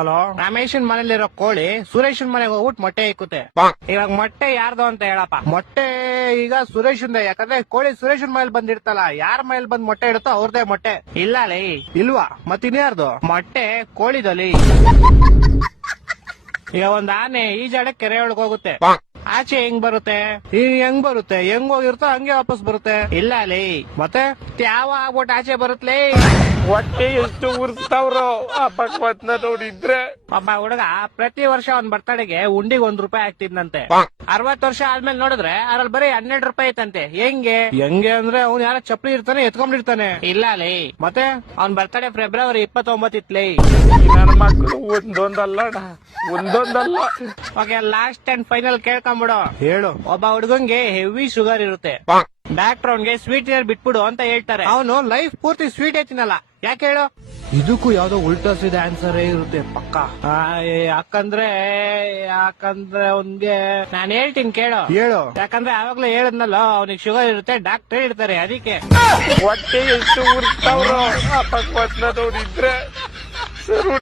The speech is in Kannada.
ಹಲೋ, ರಮೇಶನ್ ಮನೇಲಿರೋ ಕೋಳಿ ಸುರೇಶನ್ ಮನೆಗೆ ಹೋಗ್ಬಿಟ್ಟು ಮೊಟ್ಟೆ ಇಕ್ಕುತ್ತೆ. ಇವಾಗ ಮೊಟ್ಟೆ ಯಾರ್ದು ಅಂತ ಹೇಳಪ್ಪ. ಮೊಟ್ಟೆ ಈಗ ಸುರೇಶನ್ದೆ, ಯಾಕಂದ್ರೆ ಕೋಳಿ ಸುರೇಶನ್ ಮನೇಲಿ ಬಂದಿರ್ತಲ್ಲ, ಯಾರ ಮನೇಲಿ ಬಂದ್ ಮೊಟ್ಟೆ ಇಡುತ್ತೋ ಅವ್ರದೇ ಮೊಟ್ಟೆ. ಇಲ್ಲ ಲೇ, ಇಲ್ವಾ? ಮತ್ತಿನ್ಯಾರ್ದು ಮೊಟ್ಟೆ? ಕೋಳಿದಲ್ಲಿ. ಈಗ ಒಂದ್ ಆನೆ ಈಜಾಡಕ್ ಕೆರೆ ಒಳಗ್ ಹೋಗುತ್ತೆ, ಆಚೆ ಹೆಂಗ್ ಬರುತ್ತೆ? ಹೆಂಗ್ ಬರುತ್ತೆ? ಹೆಂಗ್ ಹೋಗಿರುತ್ತೋ ಹಂಗೆ ವಾಪಸ್ ಬರುತ್ತೆ. ಇಲ್ಲ ಲೇ, ಮತ್ತೆ ಯಾವ ಆಗ್ಬಿಟ್ಟು ಆಚೆ ಬರುತ್ತಲೇ? ಹೊಟ್ಟೆ ಎಷ್ಟು ಉರ್ಸ್ತಾವ್ರೋ ಆ ಭಗವತ್ನ ನೋಡಿದ್ರೆ. ಒಬ್ಬ ಹುಡುಗ ಪ್ರತಿ ವರ್ಷ ಅವ್ನ್ ಬರ್ತಡೆಗೆ ಉಂಡಿಗೆ ₹1 ಆಗ್ತಿದ್ನಂತೆ. 60 ವರ್ಷ ಆದ್ಮೇಲೆ ನೋಡಿದ್ರೆ ಅದ್ರಲ್ಲಿ ಬರೀ ₹12 ಐತಂತೆ. ಹೆಂಗೆ ಅಂದ್ರೆ ಅವ್ನ್ ಯಾರ ಚಪ್ಪಲಿ ಇರ್ತಾನೆ ಎತ್ಕೊಂಡಿರ್ತಾನೆ. ಇಲ್ಲ ಲೇ, ಮತ್ತೆ ಅವ್ನ್ ಬರ್ತಡೆ ಫೆಬ್ರವರಿ 29 ಇತ್ಲೇ. ನನ್ನ ಮಕ್ಕಳು ಒಂದೊಂದಲ್ಲ. ಓಕೆ, ಲಾಸ್ಟ್ ಅಂಡ್ ಫೈನಲ್ ಕೇಳ್ಕೊಂಬಿಡು. ಹೇಳು. ಒಬ್ಬ ಹುಡುಗಂಗೆ ಹೆವಿ ಶುಗರ್ ಇರುತ್ತೆ, ಡಾಕ್ಟರ್ ಅವ್ನ್ಗೆ ಸ್ವೀಟ್ ಬಿಟ್ಬಿಡು ಅಂತ ಹೇಳ್ತಾರೆ. ಅವನು ಲೈಫ್ ಪೂರ್ತಿ ಸ್ವೀಟ್ ತಿನ್ನಲ್ಲ. ಯಾಕೆ ಹೇಳು? ಇದಕ್ಕೂ ಯಾವ್ದೋ ಉಲ್ಟಾ ಸೀದಾ ಆನ್ಸರ್ ಇರುತ್ತೆ ಪಕ್ಕ. ಯಾಕಂದ್ರೆ ಅವ್ನ್ಗೆ ನಾನ್ ಹೇಳ್ತೀನಿ ಕೇಳು. ಹೇಳು. ಯಾಕಂದ್ರೆ ಆವಾಗ್ಲೇ ಹೇಳದ್ನಲ್ಲ, ಅವ್ನಿಗೆ ಶುಗರ್ ಇರುತ್ತೆ, ಡಾಕ್ಟರ್ ಇರ್ತಾರೆ, ಅದಕ್ಕೆ. ಹೊಟ್ಟೆ ಎಷ್ಟು ಉರ್ಸ್ತಾವ್ರೋ ಆ ಭಗವತ್ನ ನೋಡಿದ್ರೆ.